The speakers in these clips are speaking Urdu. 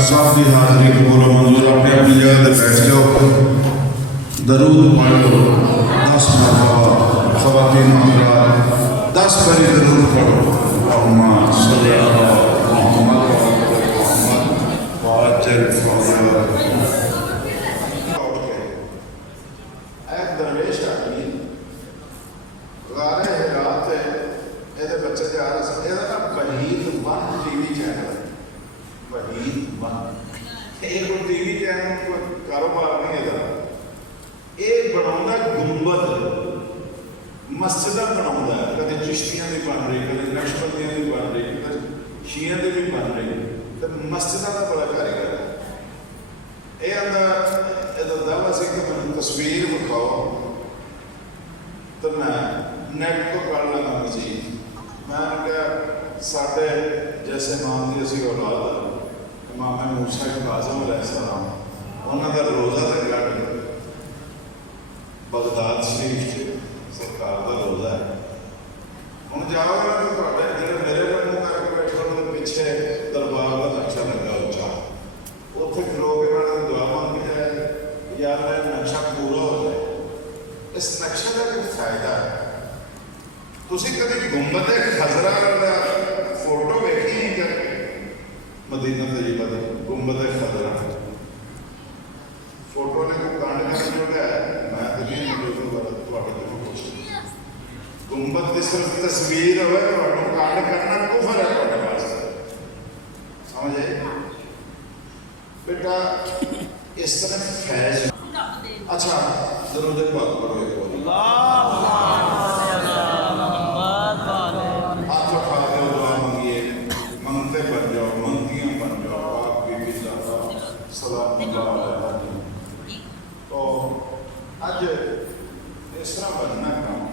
صاحب کی حاضری قبول و منظور اپنی اپنی جگہ پہ بیٹھ جاؤ درود پڑھو 10 مرتبہ خواتین حضرات 10 باری درود پڑھو اللہم صلی علی محمد وعجل فرجہ ایک درویش آدمی غار حرا تے یہ بچے کے آ رہے یہ نا Waheed 1 T V channel Waheed 1 یہ کوئی ٹی وی چینل کوئی کاروبار نہیں ہے یہ بنا گنبد مسجدہ بنا کدی چشتیاں بھی بن رہی کدی نقشبندیاں بھی بن رہی کدی شیعہ بھی بن رہی تو مسجدہ کا بڑا کاریگر ہے یہ اندر دعویٰ سے کہ میں تصویر بکھاؤ تو میں نیٹ کو کر لگا مزید میں نے کہا ساڑھے جیسے امام دی اسی اولاد امام موسیٰ کاظم علیہ السلام انہوں نے روزہ تک گھٹ بغداد شریف سے سرکار کا روزہ ہے ہوں جاؤ گا تو تھوڑے جڑے میرے منہ کر کے بیٹھے ہوئے پیچھے دربار کا نقشہ لگا اچھا اتنے کھلو کے انہوں نے دعا مانگی جائے یا میرا نقشہ پورا ہو جائے اس نقشے کا کوئی فائدہ ہے تسی کدی گنبد خضرا کا فوٹو ویکھی نہیں کر مدینہ طیبہ دی گنبد خضرا فوٹو نے کوئی کانڈ کا جو ہے میں تو نہیں جو غلط تھوڑے کو کوشش گنبد کی صرف تصویر ہوئے تو کانڈ کرنا کفر ہے تھوڑے واسطے سمجھے بیٹا اس طرح فیض اچھا درود پاک پڑھو ایک بار ہاتھ اٹھا کے دعا مانگیے منگتے بن جاؤ منگتیاں بن جاؤ پاک بی بی زہرا سلام اللہ علیہ تو اج اس طرح بننا کام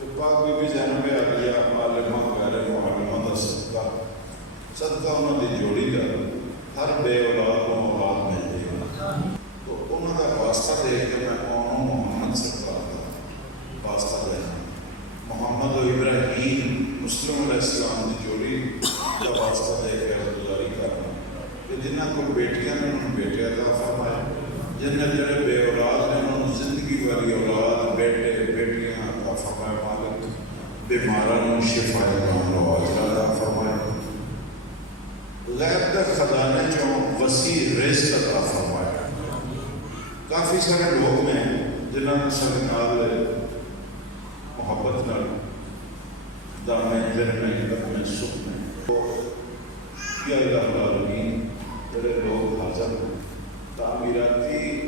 کہ پاک بی بی زینب عالیہ عالمہ غیر معلمہ دا صدقہ صدقہ انہوں دی جوڑی کا ہر بے اولاد کو اولاد مل جائے گا تو انہوں کا واسطہ دے کے میں کہوں محمد سرکار کا واسطہ دے محمد و ابراہیم مسلم علیہ السلام دی جوڑی کا واسطہ دے کے گزاری کرنا کہ جنہ کو بیٹیاں نے انہوں بیٹے عطا فرمائے جنہیں جڑے بے اولاد نے انہوں زندگی والی اولاد بیٹے بیٹیاں عطا فرمائے مالک بیماروں شفا عطا فرمائے غیب کے خزانے چوں وسیع رزق عطا فرمائے کافی سارے لوگ ہیں جنہوں نے سرکار محبت نال دامے دل میں اپنے سکھ میں یا الہ العالمین جڑے لوگ حاضر ہیں تعمیراتی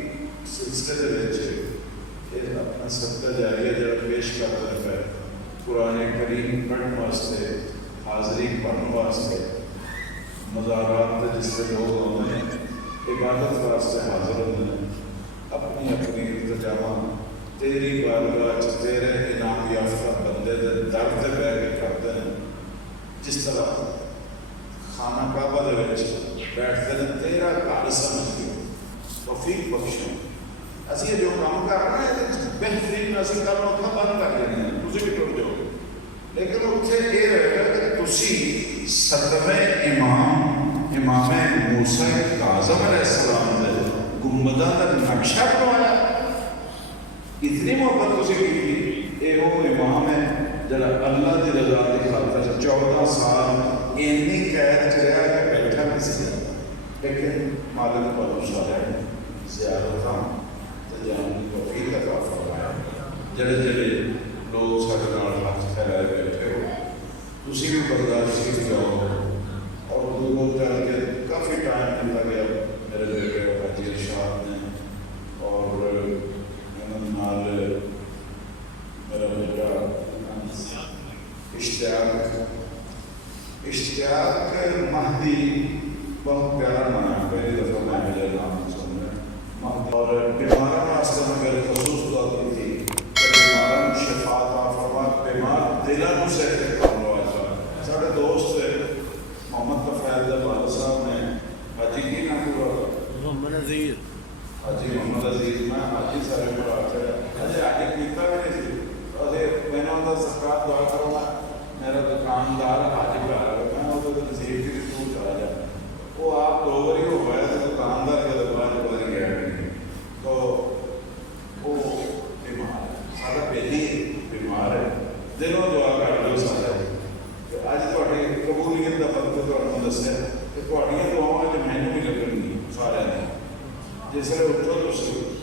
سلسلے دے وچ اپنا صدقہ جاریہ جڑا پیش کرتا ہے قرآن کریم پڑھن واسطے حاضری پڑھن واسطے مزارات تے جس سے لوگ آتے ہیں عبادت واسطے حاضر ہوتے ہیں اپنی اپنی التجاواں تیری بارگاہ چ تیرے انعام یافتہ بندے دے در تے بیٹھ کے کرتے ہیں جس طرح خانہ کعبہ دے وچ بیٹھتے ہیں تیرا گھر سمجھ کے توفیق بخشو اسی جو کام کر رہے ہیں بہترین اسی کام اتنا بند کر دینے ہیں تسی بھی ٹوٹ جاؤ لیکن اتنے یہ رہے گا کہ تسی ستویں امام موسیٰ کاظم علیہ السلام دے گنبدہ کا نقشہ بنوایا اتنی محبت تسی کی یہ وہ امام ہے جڑا اللہ دی رضا دی خاطر 14 سال اینی قید کریا کہ بیٹھا نہیں سی لیکن مالک بہت سارے زیارتاں تجان کی توفیق عطا فرمایا جڑے جڑے لوگ سارے نال ہاتھ پھیلائے بیٹھے ہو تسی بھی برداشت سیکھ جاؤ اور دو چل کے کافی ٹائم ملتا گیا میرے بیٹے حاجی ارشاد نے اور نال میرا بیٹا اشتیاق مہدی بہت پیارا نام ہے پہلی دفعہ میں مجھے نام سن رہا اور بیماروں واسطے میں میرے خصوص دعا کی تھی کہ بیماروں شفا عطا فرما بیمار دلوں سے سارے دوست محمد تفیل والد صاحب نے حاجی کی نام پورا محمد عزیز حاجی محمد عزیز میں حاجی سارے پڑھا حاجی حاجی پیتا بھی نہیں تھی میں نے ان کا سرکار دعا کروں گا میرا دکاندار حاجی پہ آ رہا میں وہ نصیب کی تو چلا جائے وہ آپ دسیا کہ تھوڑیاں دعاواں جو مینوں بھی لگن گی سارے جس ویلے اتوں تو